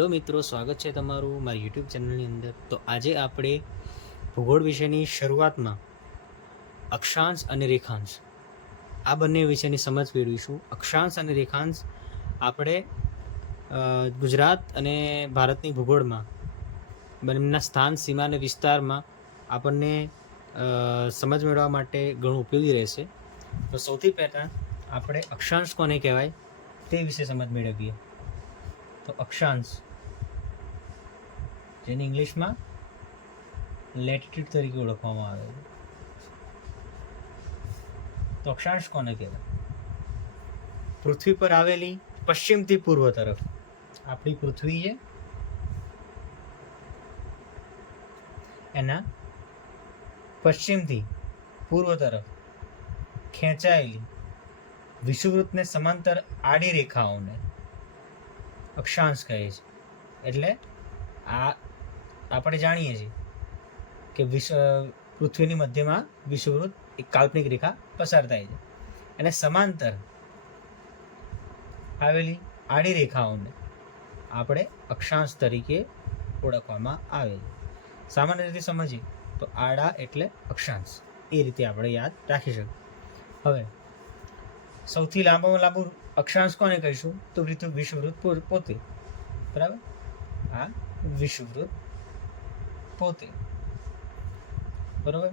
Hello મિત્રો, સ્વાગત છે તમારું મારી યુટ્યુબ ચેનલની અંદર. તો આજે આપણે ભૂગોળ વિષયની શરૂઆતમાં અક્ષાંશ અને રેખાંશ આ બંને વિષયની સમજ મેળવીશું. અક્ષાંશ અને રેખાંશ આપણે ગુજરાત અને ભારતની ભૂગોળમાં બંનેના સ્થાન, સીમા અને વિસ્તારમાં આપણને સમજ મેળવવા માટે ઘણું ઉપયોગી રહેશે. તો સૌથી પહેલાં આપણે અક્ષાંશ કોને કહેવાય તે વિશે સમજ મેળવીએ. તો અક્ષાંશ, જેને ઇંગ્લિશમાં લેટિટ્યુડ તરીકે ઓળખવામાં આવે છે. તો અક્ષાંશ કોને કહેવાય? પૃથ્વી પર આવેલી પશ્ચિમથી પૂર્વ તરફ આપણી પૃથ્વી છે, એના પશ્ચિમથી પૂર્વ તરફ ખેંચાયેલી વિષુવવૃત્તને સમાંતર આડી રેખાઓને અક્ષાંશ કહે છે. એટલે આ આપણે જાણીએ છીએ કે પૃથ્વીની મધ્યમાં વિષુવવૃત્ત એક કાલ્પનિક રેખા પસાર થાય છે, અને સમાંતર આવેલી આડી રેખાઓને આપણે અક્ષાંશ તરીકે ઓળખવામાં આવે છે. સામાન્ય રીતે સમજીએ તો આડા એટલે અક્ષાંશ, એ રીતે આપણે યાદ રાખી શકીએ. હવે સૌથી લાંબામાં લાંબુ અક્ષાંશ કોને કહીશું? તો વિષુવવૃત્ત પોતે. બરાબર, આ વિષુવવૃત્ત પોતે. બરાબર,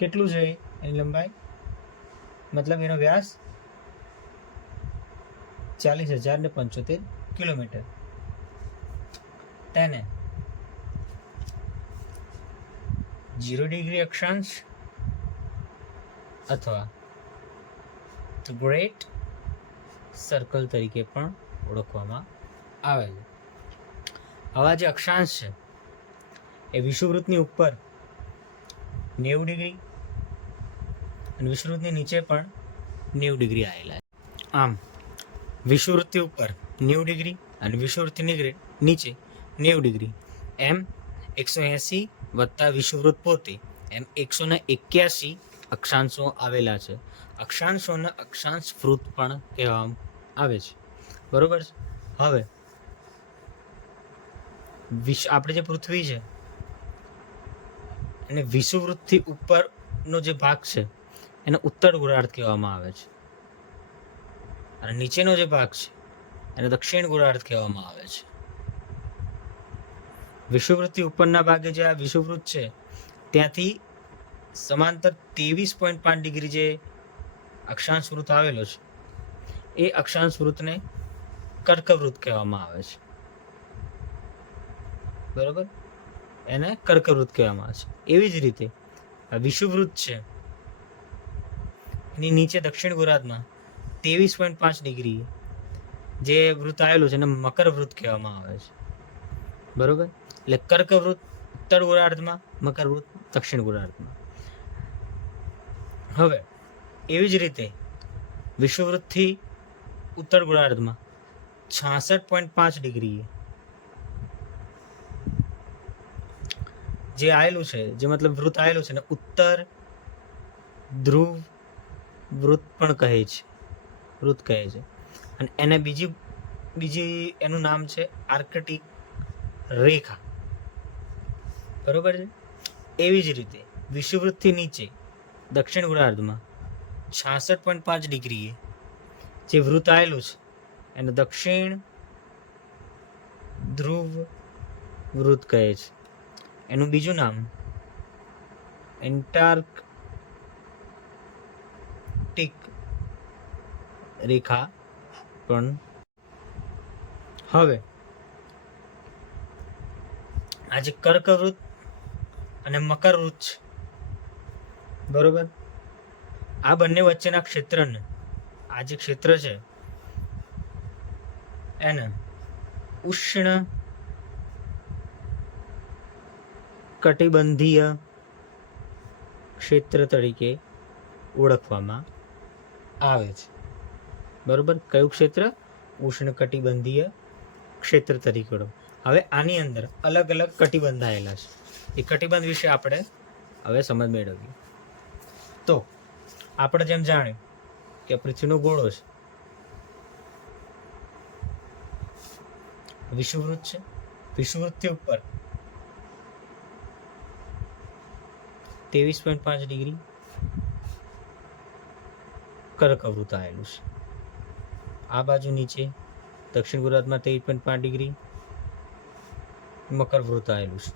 કેટલું છે એની લંબાઈ? મતલબ એનો વ્યાસ 40,075 કિલોમીટર. તેને 0 ડિગ્રી અક્ષાંશ અથવા ગ્રેટ સર્કલ તરીકે પણ ઓળખવામાં આવે છે. આવા જે અક્ષાંશ છે એ વિષુવવૃત્તની ઉપર 90 ડિગ્રી અને વિષુવવૃત્તની નીચે પણ 90 ડિગ્રી આવેલા છે. આમ વિષુવવૃત્તની ઉપર 90 ડિગ્રી અને વિષુવવૃત્તની નીચે 90 ડિગ્રી, એમ 180 વત્તા વિષુવવૃત્ત પોતે, એમ 181 અક્ષાંશો આવેલા છે. અક્ષાંશોને અક્ષાંશ વૃત્ત પણ કહેવામાં આવે છે. બરોબર છે. હવે આપણે જે પૃથ્વી છે અને વિષુવવૃત્તથી ઉપરનો જે ભાગ છે એને ઉત્તર ગોળાર્ધ કહેવામાં આવે છે, અને નીચેનો જે ભાગ છે એને દક્ષિણ ગોળાર્ધ કહેવામાં આવે છે. વિષુવવૃત્તથી ઉપરના ભાગે જે આ વિષુવવૃત્ત છે ત્યાંથી સમાંતર 23.5 ડિગ્રી જે અક્ષાંશ વૃત્ત આવેલો છે એ અક્ષાંશ વૃત્તને કર્કવૃત્ત કહેવામાં આવે છે. બરોબર, એને કર્કવૃત્ત કહેવામાં આવે છે. એવી જ રીતે વિષુવવૃત્ત છે એની નીચે દક્ષિણ ગોળાર્ધમાં 23.5 ડિગ્રી જે વૃત્ત આવેલું છે એને મકરવૃત્ત કહેવામાં આવે છે. બરોબર, એટલે કર્કવૃત્ત ઉત્તર ગોળાર્ધમાં, મકરવૃત્ત દક્ષિણ ગોળાર્ધમાં. હવે એવી જ રીતે વિષુવવૃત્તથી ઉત્તર ગોળાર્ધમાં 66.5 ડિગ્રી જે આવેલું છે, જે મતલબ વૃત્ત આવેલું છે ને ઉત્તર ધ્રુવ વૃત્ત પણ કહે છે, વૃત્ત કહે છે. અને એને બીજી એનું નામ છે આર્કટિક રેખા. બરોબર છે. એવી જ રીતે વિષુવવૃત્તથી નીચે દક્ષિણ ગોળાર્ધમાં 66.5 ડિગ્રીએ જે વૃત્ત આવેલું છે એને દક્ષિણ ધ્રુવ વૃત્ત કહે છે. એનું બીજું નામ એન્ટાર્કટિક રેખા પણ. હવે આ જે કર્કવૃત્ત અને મકરવૃત્ત છે, બરોબર, આ બંને વચ્ચેના ક્ષેત્રને, આ જે ક્ષેત્ર છે એને ઉષ્ણ કટિબંધીય ક્ષેત્ર તરીકે ઓળખવામાં આવે છે. બરોબર, કયું ક્ષેત્ર? ઉષ્ણ કટિબંધીય ક્ષેત્ર તરીકે ઓળખ. હવે આની અંદર અલગ અલગ કટિબંધ આવેલા છે. એ કટિબંધ વિશે આપણે હવે સમજ મેળવીએ. તો આપણે જેમ જાણ્યું કે પૃથ્વીનો ગોળો છે, વિષુવવૃત્ત છે, વિષુવવૃત્તથી ઉપર 23.5 ડિગ્રી કર્કવૃત્ત આવેલું છે. આ બાજુ નીચે દક્ષિણ ગુજરાતમાં 23.5 ડિગ્રી મકરવૃત્ત આવેલું છે.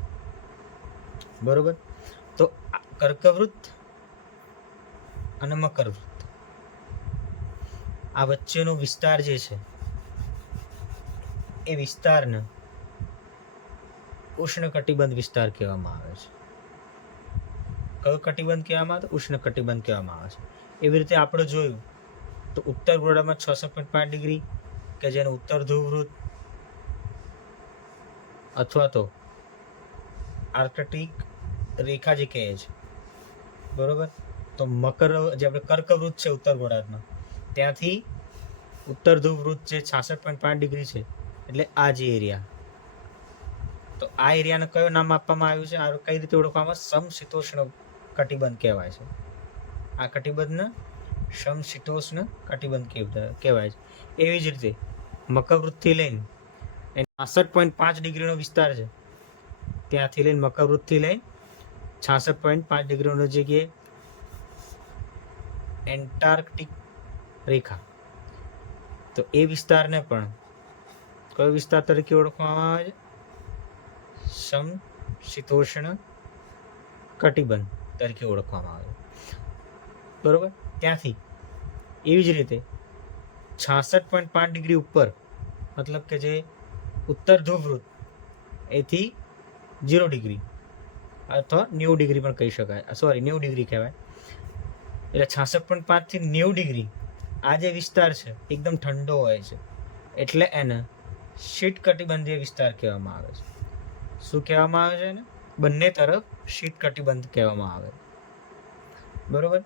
બરોબર. તો કર્કવૃત્ત અને મકરવૃત્ત આ વચ્ચેનો વિસ્તાર જે છે એ વિસ્તારને ઉષ્ણકટિબંધ વિસ્તાર કહેવામાં આવે છે. કયો કટિબંધ કહેવામાં આવે? ઉષ્ણકટિબંધ કહેવામાં આવે છે. એવી રીતે આપણે જોયું તો ઉત્તર ગોળામાં 66.5 ડિગ્રી કે જેને ઉત્તર ધ્રુવવૃત્ત અથવા તો આર્કટિક રેખા જે કહે છે. બરોબર. તો જે આપણે કર્કવૃત્ત છે ઉત્તર ગોળાર્ધમાં, ત્યાંથી ઉત્તર ધ્રુવવૃત્ત જે 66.5 ડિગ્રી છે, એટલે આ જે એરિયા, તો આ એરિયાને કયો નામ આપવામાં આવ્યું છે? આ કઈ રીતે ઓળખવામાં? સમશીતોષ્ણ કટિબંધ કહેવાય છે. આ કટિબંધને સમશીતોષ્ણ કટિબંધ કહેવાય છે. એવી જ રીતે મકરવૃત્તથી લઈને 66.5 ડિગ્રીનો વિસ્તાર છે, ત્યાંથી લઈને મકરવૃત્તથી લઈને 66.5 ડિગ્રીનો જગ્યાએ એન્ટાર્કટિક રેખા, તો એ વિસ્તારને પણ કયો વિસ્તાર તરીકે ઓળખવામાં આવે છે? સમશીતોષ્ણ કટિબંધ તરીકે ઓળખવામાં આવે. બરોબર. ત્યાંથી એવી જ રીતે 66.5 ડિગ્રી ઉપર, મતલબ કે જે ઉત્તર ધ્રુવવૃત્ત એથી 0 ડિગ્રી અથવા 90 ડિગ્રી પણ કહી શકાય, 90 ડિગ્રી કહેવાય. એટલે 66.5 થી 90 ડિગ્રી આ જે વિસ્તાર છે એકદમ ઠંડો હોય છે, એટલે એને શીત કટિબંધીય વિસ્તાર કહેવામાં આવે છે. શું કહેવામાં આવે છે એને? બંને તરફ શીત કટિબંધ કહેવામાં આવે. બરોબર.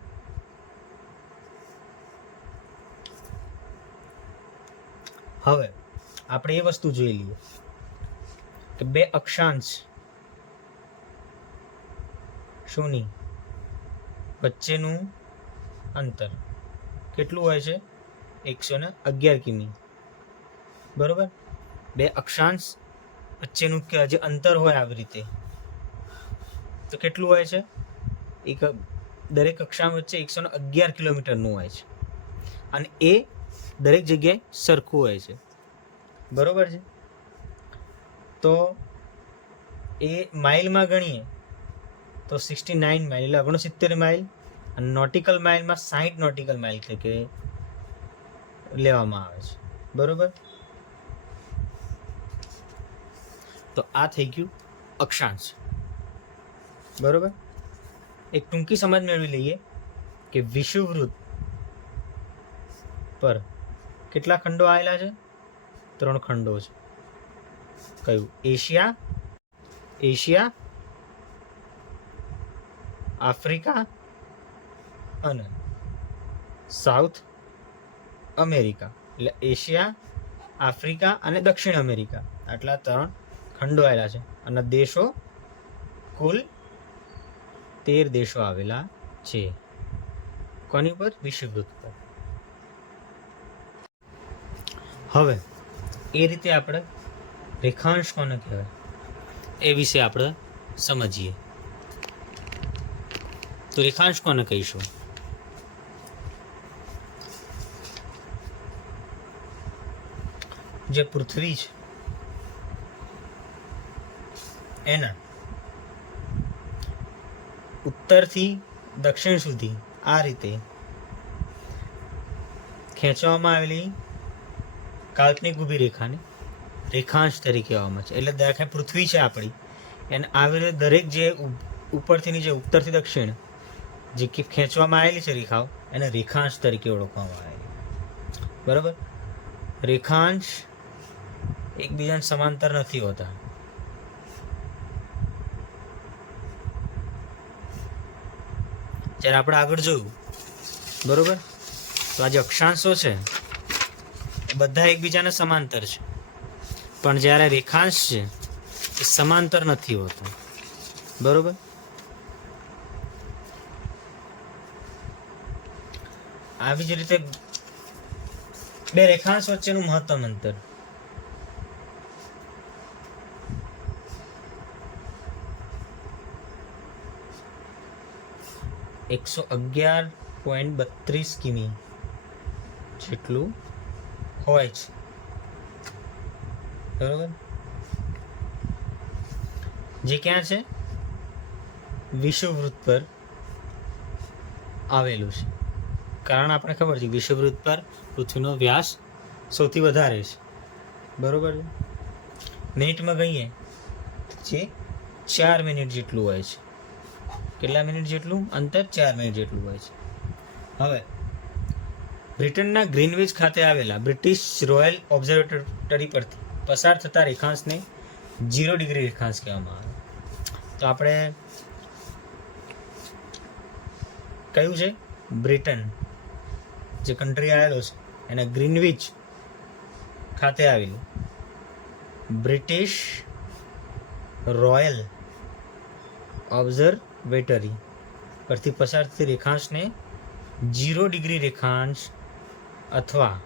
હવે આપણે એ વસ્તુ જોઈ લઈએ કે બે અક્ષાંશ શોની વચ્ચેનું અંતર કેટલું હોય છે? 111 કિમી. બરોબર. બે અક્ષાંશ વચ્ચેનું જે અંતર હોય આવી રીતે, તો કેટલું હોય છે? દરેક અક્ષાંશ વચ્ચે 111 કિલોમીટરનું હોય છે, અને એ દરેક જગ્યાએ સરખું હોય છે. બરોબર છે. તો એ માઇલમાં ગણીએ તો 69 માઇલ એટલે 69 માઇલ, અને નોટિકલ માઇલમાં 60 નોટિકલ માઇલ તરીકે લેવામાં આવે છે. બરોબર. તો આ થઈ ગયું અક્ષાંશ. બરોબર. એક ટૂંકી સમજ મેળવી લઈએ કે વિષુવવૃત્ત પર કેટલા ખંડો આવેલા છે? 3 ખંડો છે. કયું? એશિયા, આફ્રિકા અને સાઉથ અમેરિકા. એટલે એશિયા, આફ્રિકા અને દક્ષિણ અમેરિકા, આટલા 3 ખંડો આવેલા છે. અને દેશો કુલ 13 દેશો આવેલા છે. કોની પર? વિષુવવૃત્ત પર. હવે એ રીતે આપણે રેખાંશ કોને કહેવાય એ વિશે આપણે સમજીએ. તો રેખાંશ કોને કહીશું? જે પૃથ્વી છે એના ઉત્તરથી દક્ષિણ સુધી આ રીતે ખેંચવામાં આવેલી કાલ્પનિક ઊભી રેખાને રેખાંશ તરીકે કહેવામાં છે. એટલે દાખલા પૃથ્વી છે આપણી, એને આવી રીતે દરેક જે ઉપરથી નીચે, ઉત્તરથી દક્ષિણ જે ખેંચવામાં આવેલી છે રેખાઓ, એને રેખાંશ તરીકે ઓળખવામાં આવેલી. બરાબર. રેખાંશ એકબીજાને સમાંતર નથી હોતા. જ્યારે આપણે આગળ જોયું, બરોબર, તો આ જે અક્ષાંશો છે એ બધા એકબીજાને સમાંતર છે, પણ જ્યારે રેખાંશ છે એ સમાંતર નથી હોતો. બરોબર. આવી જ રીતે બે રેખાંશ વચ્ચેનું મહત્તમ અંતર 111.32 કિમી જેટલું હોય છે, બરોબર? જે ક્યાં છે? વિષુવવૃત્ત પર આવેલું છે. કારણ આપણે ખબર છે વિષુવવૃત્ત પર પૃથ્વીનો વ્યાસ સૌથી વધારે છે, બરોબર છે? મિનિટમાં કહીએ જે 4 મિનિટ જેટલું હોય છે. કેટલા મિનિટ જેટલું અંતર? 4 મિનિટ જેટલું હોય છે. હવે બ્રિટનના ગ્રીનવિચ ખાતે આવેલા બ્રિટિશ રોયલ ઓબ્ઝર્વેટરી પરથી પસાર થતા રેખાંશને 0 ડિગ્રી રેખાંશ કહેવામાં આવે. તો આપણે કયું છે? બ્રિટન જે કન્ટ્રી આવેલો છે એના ગ્રીનવિચ ખાતે આવેલું બ્રિટિશ રોયલ ઓબ્ઝર્વેટરી પરથી પસાર થતી રેખાંશને 0 ડિગ્રી રેખાંશ અથવા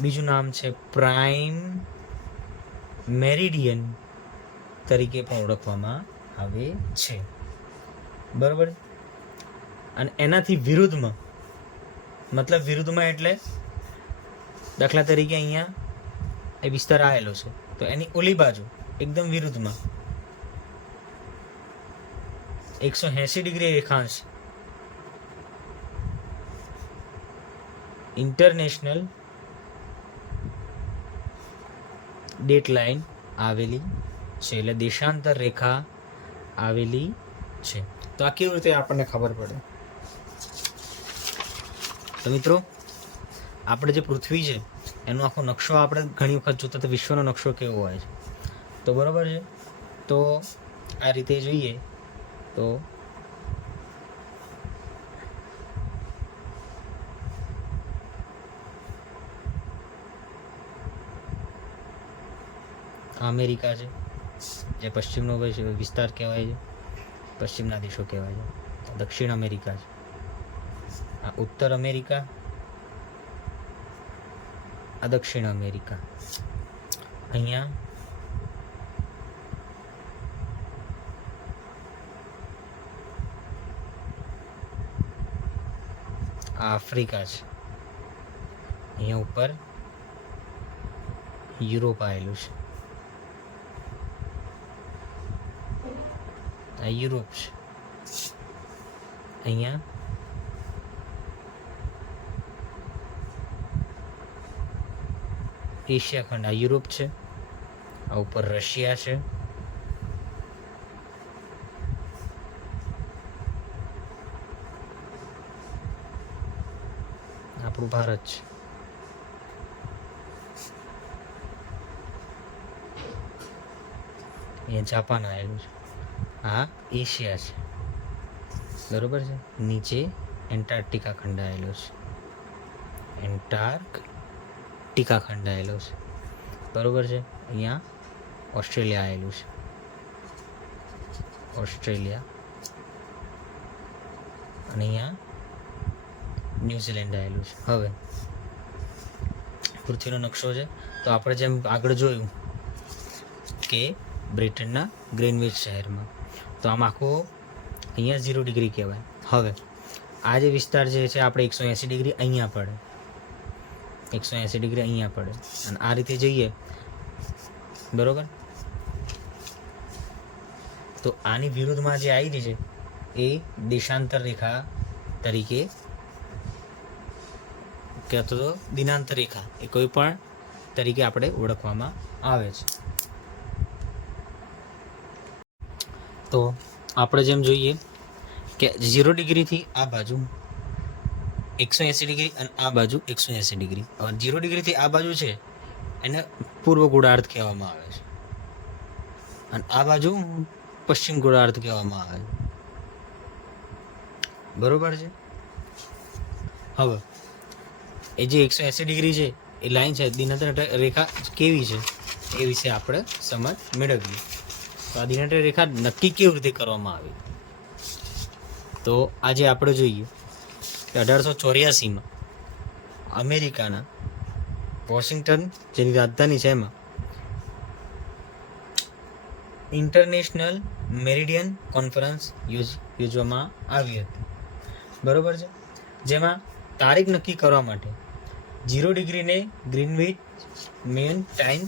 બીજું નામ છે પ્રાઇમ મેરિડિયન તરીકે પણ ઓળખવામાં આવે છે, બરોબર? અને એનાથી વિરુદ્ધમાં, મતલબ વિરુદ્ધમાં એટલે દાખલા તરીકે અહીંયા એ વિસ્તાર આવેલો છે તો એની ઓલી બાજુ એકદમ વિરુદ્ધમાં 180 ડિગ્રી રેખાંશ ઇન્ટરનેશનલ ડેટ લાઇન આવેલી છે, એટલે દેશાંતર રેખા આવેલી છે. તો આ કેવી રીતે આપણને ખબર પડે? તો મિત્રો, આપણે જે પૃથ્વી છે એનો આખો નકશો આપણે ઘણી વખત જોતા તો વિશ્વનો નકશો કેવો હોય છે, તો બરોબર છે. તો આ રીતે જોઈએ તો અમેરિકા છે જે પશ્ચિમનો વિસ્તાર કહેવાય છે, પશ્ચિમના દેશો કહેવાય છે. દક્ષિણ અમેરિકા છે, આ ઉત્તર અમેરિકા, આ દક્ષિણ અમેરિકા. અહીંયા આ આફ્રિકા છે, અહીંયા ઉપર યુરોપ આવેલું છે, આ યુરોપ છે. અહીંયા એશિયા ખંડ, આ યુરોપ છે, આ ઉપર રશિયા છે, આપણું ભારત છે. અહીંયા જાપાન આવેલું છે, આ એશિયા છે, બરોબર છે. નીચે એન્ટાર્કટિકા ખંડ આવેલો છે, એન્ટાર્કટિકા ખંડ આવેલો છે, બરોબર છે. અહીંયા ઓસ્ટ્રેલિયા આવેલું છે, ઓસ્ટ્રેલિયા, અને અહીંયા ન્યુઝીલેન્ડ આવેલું છે. હવે પૃથ્વીનો નકશો છે તો આપણે જેમ આગળ જોયું કે બ્રિટનના ગ્રીનવિચ શહેરમાં, તો આમ આખો અહીંયા 0 ડિગ્રી કહેવાય. હવે આ જે વિસ્તાર જે છે આપણે 180 ડિગ્રી અહીંયા પડે, 180 ડિગ્રી અહીંયા પડે, અને આ રીતે જઈએ, બરોબર? તો આની વિરુદ્ધમાં જે આવી છે એ દેશાંતર રેખા તરીકે કે તો દિનાંતર રેખા, એ કોઈ પણ તરીકે આપણે ઓળખવામાં આવે છે. તો આપણે જેમ જોઈએ કે 0 ડિગ્રીથી આ બાજુ 180 ડિગ્રી અને આ બાજુ 180 ડિગ્રી. હવે 0 ડિગ્રીથી આ બાજુ છે એને પૂર્વ ગોળાર્ધ કહેવામાં આવે છે, અને આ બાજુ પશ્ચિમ ગોળાર્ધ કહેવામાં આવે છે, બરોબર છે. હવે એ જે 180 ડિગ્રી છે એ લાઈન છે, દિનાંતર રેખા કેવી છે એ વિશે આપણે સમજ મેળવીએ. તો આ દિનાંતર રેખા નક્કી કેવી રીતે કરવામાં આવી? તો આજે આપણે જોઈએ કે 1884માં અમેરિકાના વોશિંગ્ટન જેની રાજધાની છે એમાં ઇન્ટરનેશનલ મેરિડિયન કોન્ફરન્સ યોજવામાં આવી હતી. બરોબર છે, જેમાં તારીખ નક્કી કરવા માટે 0 ડિગ્રીને ગ્રીનવિચ મીન ટાઈમ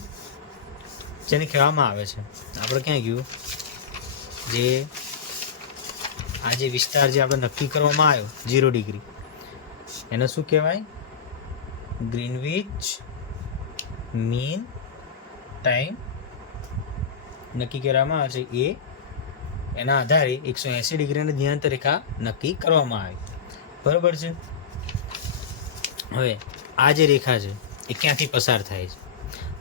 જેને કહેવામાં આવે છે. આપણે ક્યાં ગયું, જે આ જે વિસ્તાર જે આપણે નક્કી કરવામાં આવ્યો 0 ડિગ્રી, એને શું કહેવાય? ગ્રીનવિચ મીન ટાઈમ નક્કી કરવામાં આવે છે. એના આધારે 180 ડિગ્રીની દિનાંત રેખા નક્કી કરવામાં આવી. બરોબર છે. હવે આ જે રેખા છે એ ક્યાંથી પસાર થાય છે?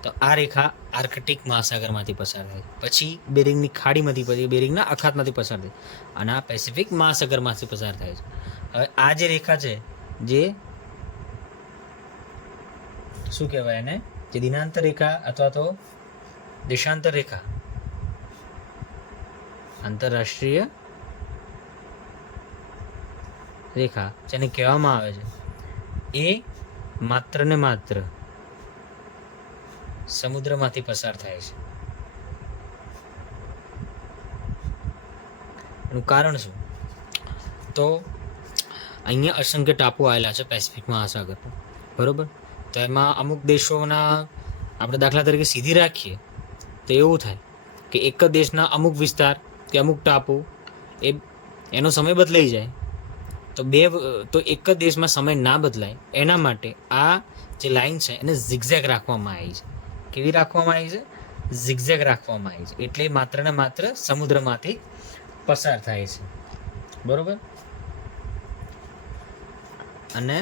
તો આ રેખા આર્કટિક મહાસાગરમાંથી પસાર થાય છે, પછી બેરિંગની ખાડીમાંથી, પછી બેરિંગના અખાતમાંથી પસાર થાય અને આ પેસિફિક મહાસાગરમાંથી પસાર થાય છે. હવે આ જે રેખા છે, જે શું કહેવાય એને, જે દિનાંતર રેખા અથવા તો દેશાંતર રેખા, આંતરરાષ્ટ્રીય રેખા જેને કહેવામાં આવે છે, એ માત્ર ને માત્ર સમુદ્રમાંથી પસાર થાય છે. એનું કારણ શું? તો અહીંયા અસંખ્ય ટાપુ આવેલા છે પેસિફિક મહાસાગર પર, બરોબર? તો એમાં અમુક દેશોના આપણે દાખલા તરીકે સીધી રાખીએ તો એવું થાય કે એક જ દેશના અમુક વિસ્તાર કે અમુક ટાપુ એનો સમય બદલાઈ જાય. તો એક જ દેશમાં સમય ના બદલાય એના માટે આ જે લાઈન છે એને ઝિગઝેગ રાખવામાં આવી છે. કેવી રાખવામાં આવી છે? ઝિગઝેગ રાખવામાં આવી છે. એટલે માત્ર ને માત્ર સમુદ્રમાંથી પસાર થાય છે. બરોબર? અને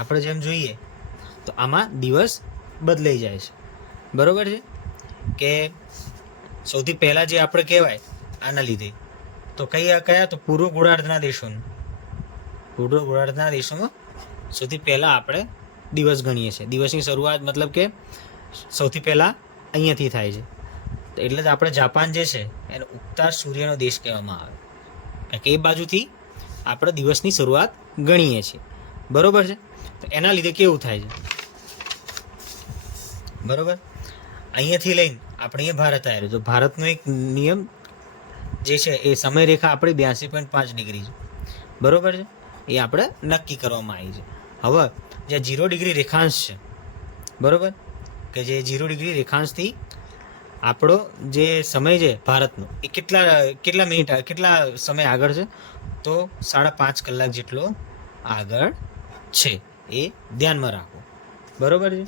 આપણે જેમ જોઈએ તો આમાં દિવસ બદલાઈ જાય છે. બરોબર છે કે સૌથી પહેલાં જે આપણે કહેવાય આના લીધે તો કયા તો પૂર્વ ગોળાર્ધના દેશોમાં સૌથી પહેલાં આપણે દિવસ ગણીએ છીએ. દિવસની શરૂઆત મતલબ કે સૌથી પહેલાં અહીંયાથી થાય છે. એટલે જ આપણે જાપાન જે છે એને ઉગતા સૂર્યનો દેશ કહેવામાં આવે, કારણ કે એ બાજુથી આપણે દિવસની શરૂઆત ગણીએ છીએ. બરોબર છે? તો એના લીધે કેવું થાય છે? બરોબર, અહીંયાથી લઈને આપણે અહીંયા ભારત આવ્યું. તો ભારતનો એક નિયમ જે છે એ સમયરેખા આપણી 82.5 ડિગ્રી છે. બરોબર છે? એ આપણે નક્કી કરવામાં આવી છે. હવે જે 0 ડિગ્રી રેખાંશ છે, બરોબર, કે જે 0 ડિગ્રી રેખાંશથી આપણો જે સમય છે ભારતનો એ કેટલા મિનિટ કેટલા સમય આગળ છે? તો 5.5 કલાક જેટલો આગળ છે. એ ધ્યાનમાં રાખો. બરોબર છે?